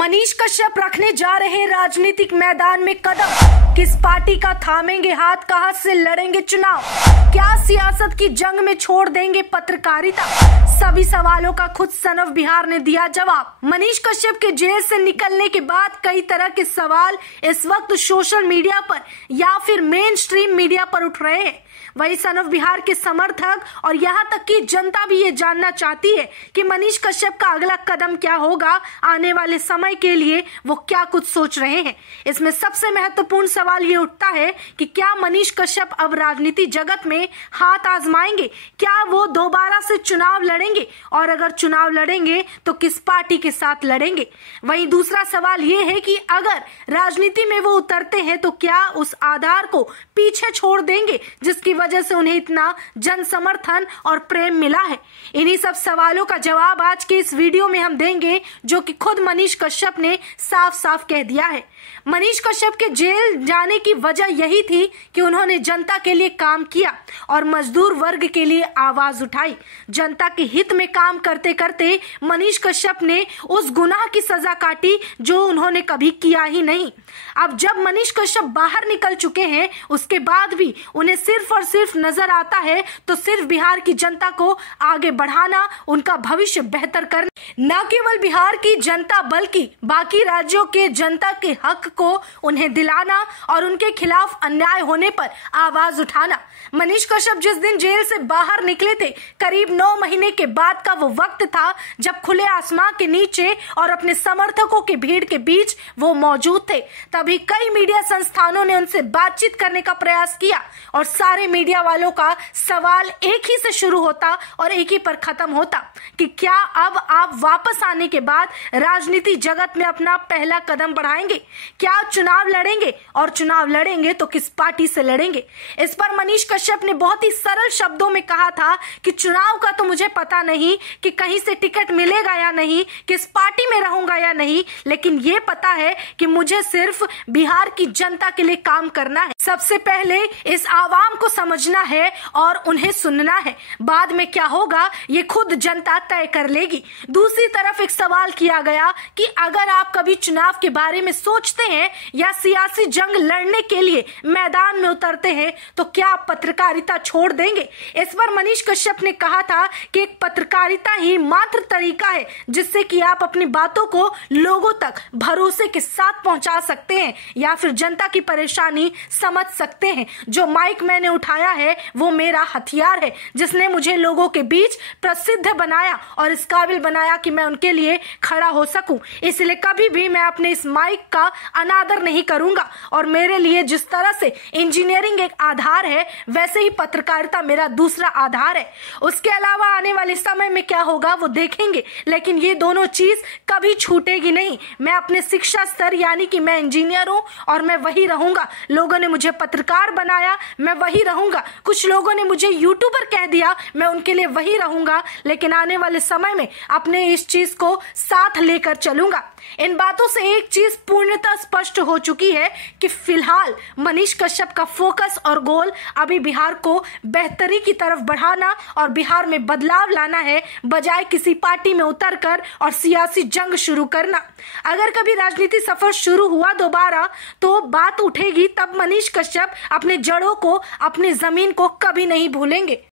मनीष कश्यप रखने जा रहे राजनीतिक मैदान में कदम, किस पार्टी का थामेंगे हाथ, कहां से लड़ेंगे चुनाव, क्या सियासत की जंग में छोड़ देंगे पत्रकारिता। सभी सवालों का खुद सन ऑफ बिहार ने दिया जवाब। मनीष कश्यप के जेल से निकलने के बाद कई तरह के सवाल इस वक्त सोशल मीडिया पर या फिर मेन स्ट्रीम मीडिया पर उठ रहे हैं। वही सन ऑफ बिहार के समर्थक और यहाँ तक कि जनता भी ये जानना चाहती है कि मनीष कश्यप का अगला कदम क्या होगा, आने वाले समय के लिए वो क्या कुछ सोच रहे हैं। इसमें सबसे महत्वपूर्ण सवाल ये उठता है कि क्या मनीष कश्यप अब राजनीति जगत में हाथ आजमाएंगे, क्या वो दोबारा से चुनाव लड़ेंगे और अगर चुनाव लड़ेंगे तो किस पार्टी के साथ लड़ेंगे। वहीं दूसरा सवाल ये है कि अगर राजनीति में वो उतरते हैं तो क्या उस आधार को पीछे छोड़ देंगे जिसकी वजह से उन्हें इतना जन समर्थन और प्रेम मिला है। इन्हीं सब सवालों का जवाब आज के इस वीडियो में हम देंगे, जो कि खुद मनीष कश्यप ने साफ साफ कह दिया है। मनीष कश्यप के जेल जाने की वजह यही थी कि उन्होंने जनता के लिए काम किया और मजदूर वर्ग के लिए आवाज उठाई। जनता के हित में काम करते करते मनीष कश्यप ने उस गुनाह की सजा काटी जो उन्होंने कभी किया ही नहीं। अब जब मनीष कश्यप बाहर निकल चुके हैं, उसके बाद भी उन्हें सिर्फ और सिर्फ नजर आता है तो सिर्फ बिहार की जनता को आगे बढ़ाना, उनका भविष्य बेहतर करना, न केवल बिहार की जनता बल्कि बाकी राज्यों के जनता के हक को उन्हें दिलाना और उनके खिलाफ अन्याय होने पर आवाज उठाना। मनीष कश्यप जिस दिन जेल से बाहर निकले थे, करीब 9 महीने के बाद का वो वक्त था जब खुले आसमां के नीचे और अपने समर्थकों की भीड़ के बीच वो मौजूद थे। तभी कई मीडिया संस्थानों ने उनसे बातचीत करने का प्रयास किया और सारे मीडिया वालों का सवाल एक ही से शुरू होता और एक ही पर खत्म होता कि क्या अब आप वापस आने के बाद राजनीति जगत में अपना पहला कदम बढ़ाएंगे, क्या चुनाव लड़ेंगे और चुनाव लड़ेंगे तो किस पार्टी से लड़ेंगे। इस पर मनीष कश्यप ने बहुत ही सरल शब्दों में कहा था कि चुनाव का तो मुझे पता नहीं कि कहीं से टिकट मिलेगा या नहीं, किस पार्टी में रहूंगा या नहीं, लेकिन ये पता है कि मुझे सिर्फ बिहार की जनता के लिए काम करना है। सबसे पहले इस आवाम को समझना है और उन्हें सुनना है, बाद में क्या होगा ये खुद जनता तय कर लेगी। दूसरी तरफ एक सवाल किया गया कि अगर आप कभी चुनाव के बारे में सोचते हैं या सियासी जंग लड़ने के लिए मैदान में उतरते हैं तो क्या आप पत्रकारिता छोड़ देंगे। इस पर मनीष कश्यप ने कहा था कि एक पत्रकारिता ही मात्र तरीका है जिससे कि आप अपनी बातों को लोगों तक भरोसे के साथ पहुंचा सकते हैं या फिर जनता की परेशानी समझ सकते हैं। जो माइक मैंने उठाया है वो मेरा हथियार है जिसने मुझे लोगों के बीच प्रसिद्ध बनाया और इस काबिल बनाया कि मैं उनके लिए खड़ा हो सकूं। इसलिए कभी भी मैं अपने इस माइक का अनादर नहीं करूंगा और मेरे लिए जिस तरह से इंजीनियरिंग एक आधार है वैसे ही पत्रकारिता मेरा दूसरा आधार है। उसके अलावा आने वाले समय में क्या होगा वो देखेंगे, लेकिन ये दोनों चीज कभी छूटेगी नहीं। मैं अपने शिक्षा स्तर यानी कि मैं इंजीनियर हूं और मैं वही रहूंगा। लोगों ने मुझे पत्रकार बनाया, मैं वही रहूंगा। कुछ लोगों ने मुझे यूट्यूबर कह दिया, मैं उनके लिए वही रहूंगा, लेकिन आने वाले समय में अपने इस चीज को साथ लेकर चलूंगा। इन बातों से एक चीज पूर्णतः स्पष्ट हो चुकी है कि फिलहाल मनीष कश्यप का फोकस और गोल अभी बिहार को बेहतरी की तरफ बढ़ाना और बिहार में बदलाव लाना है, बजाय किसी पार्टी में उतरकर और सियासी जंग शुरू करना। अगर कभी राजनीति सफर शुरू हुआ दोबारा तो बात उठेगी, तब मनीष कश्यप अपने जड़ों को, अपनी जमीन को कभी नहीं भूलेंगे।